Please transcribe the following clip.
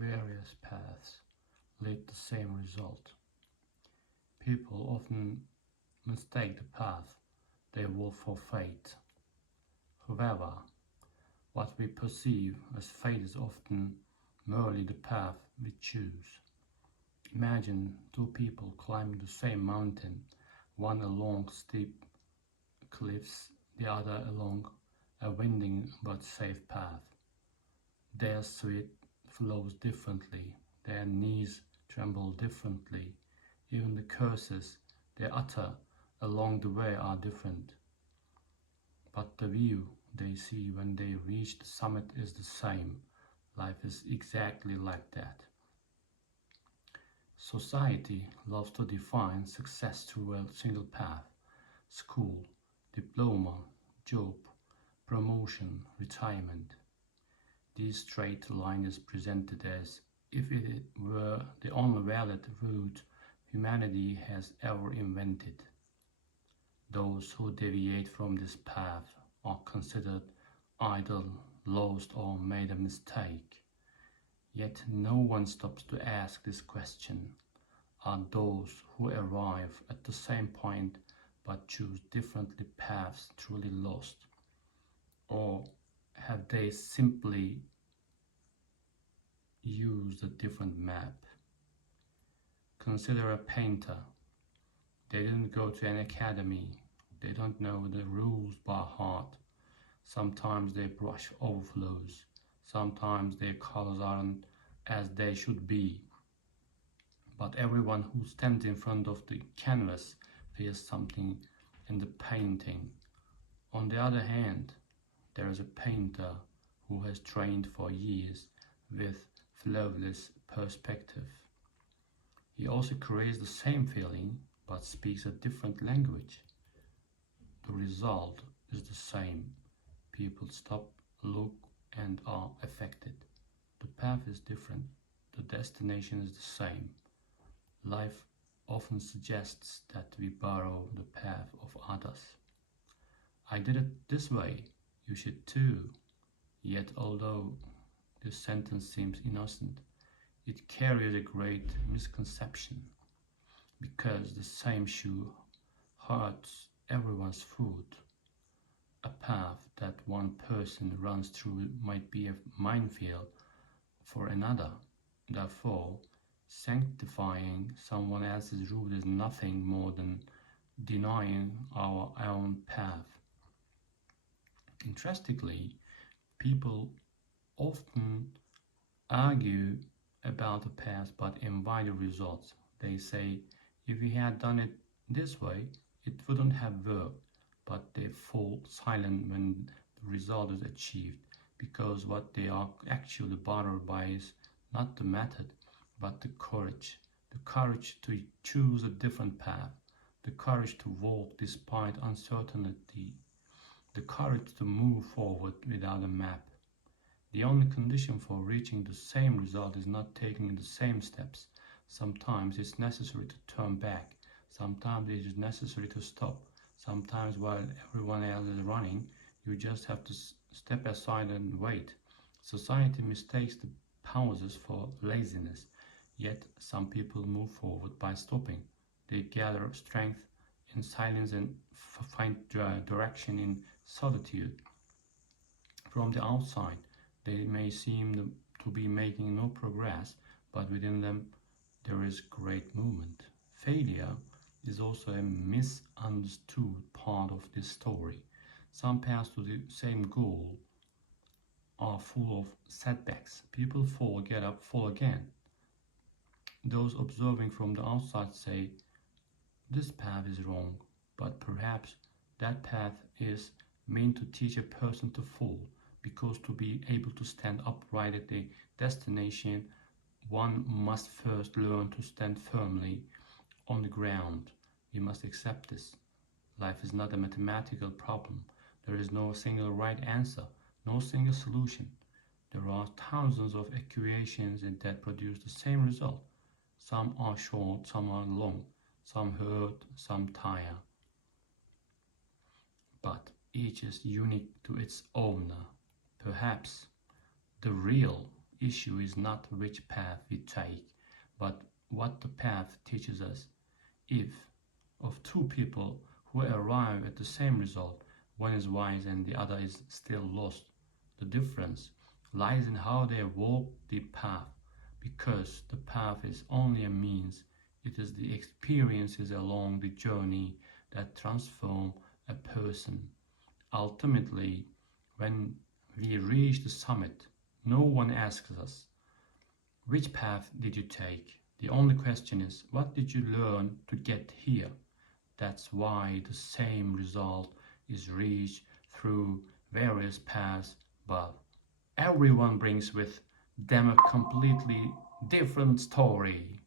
various paths lead to the same result. People often mistake the path they walk for fate. However, what we perceive as fate is often merely the path we choose. Imagine two people climbing the same mountain, one along steep cliffs, the other along a winding but safe path. Their sweat flows differently, their knees tremble differently, even the curses they utter along the way are different. But the view they see when they reach the summit is the same. Life is exactly like that. Society loves to define success through a single path: school, diploma, job, promotion, retirement. This straight line is presented as if it were the only valid route humanity has ever invented. Those who deviate from this path are considered idle, lost, or made a mistake. Yet no one stops to ask this question: are those who arrive at the same point but choose different paths truly lost? Or have they simply used a different map? Consider a painter. They didn't go to an academy. They don't know the rules by heart. Sometimes their brush overflows. Sometimes their colors aren't as they should be. But everyone who stands in front of the canvas feels something in the painting. On the other hand, there is a painter who has trained for years with flawless perspective. He also creates the same feeling but speaks a different language. The result is the same. People stop, look, and are affected. The path is different. The destination is the same. Life often suggests that we borrow the path of others. I did it this way, you should too. Yet although this sentence seems innocent, it carries a great misconception, because the same shoe hurts everyone's foot. A path that one person runs through might be a minefield for another. Therefore, sanctifying someone else's route is nothing more than denying our own path. Interestingly, people often argue about the path but envy the results. They say, if we had done it this way, it wouldn't have worked, but they fall silent when the result is achieved, because what they are actually bothered by is not the method, but the courage to choose a different path, the courage to walk despite uncertainty, the courage to move forward without a map. The only condition for reaching the same result is not taking the same steps. Sometimes it's necessary to turn back. Sometimes it is necessary to stop. Sometimes while everyone else is running, you just have to step aside and wait. Society mistakes the pauses for laziness, yet some people move forward by stopping. They gather strength in silence and find direction in solitude. From the outside, they may seem to be making no progress, but within them there is great movement. Failure is also a misunderstood part of this story. Some paths to the same goal are full of setbacks. People fall, get up, fall again. Those observing from the outside say, this path is wrong, but perhaps that path is meant to teach a person to fall, because to be able to stand upright at the destination, one must first learn to stand firmly on the ground. We must accept this. Life is not a mathematical problem. There is no single right answer, no single solution. There are thousands of equations that produce the same result. Some are short, some are long, some hurt, some tire. But each is unique to its owner. Perhaps the real issue is not which path we take, but what the path teaches us. If, of two people who arrive at the same result, one is wise and the other is still lost, the difference lies in how they walk the path, because the path is only a means. It is the experiences along the journey that transform a person. Ultimately, when we reach the summit, no one asks us, which path did you take? The only question is, what did you learn to get here? That's why the same result is reached through various paths, but everyone brings with them a completely different story.